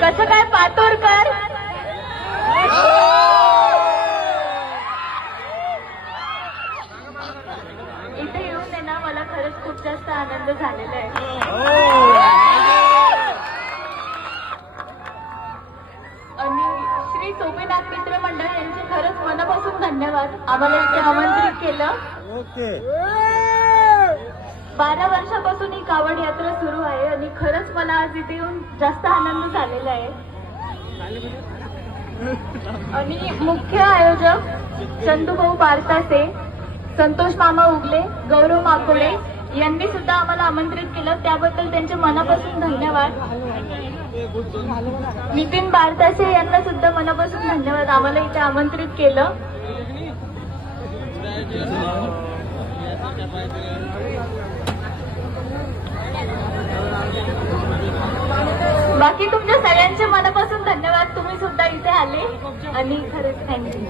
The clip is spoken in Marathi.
कसं काय पातोरकर? इथे येऊन आहे ना मला खरंच खूप जास्त आनंद झालेला आहे. आणि श्री सोपेनाथ मित्र मंडळ यांचे खरंच मनापासून धन्यवाद. आम्हाला इथे आमंत्रित केलं. 12 वर्षापासून ही कावड यात्रा सुरू आहे आणि खरंच मला आज इथे येऊन जास्त आनंद झालेला आहे. आणि मुख्य आयोजक चंदूभाऊ बारतासे, संतोष मामा उगले, गौरव माकोडे यांनी सुद्धा आम्हाला आमंत्रित केलं, त्याबद्दल त्यांचे मनापासून धन्यवाद. नितीन बारतासे यांना सुद्धा मनापासून धन्यवाद, आम्हाला इथे आमंत्रित केलं. बाकी तुमच्या सगळ्यांचे मनापासून धन्यवाद. तुम्ही सुद्धा इथे आले आणि खरंच थँक्यू.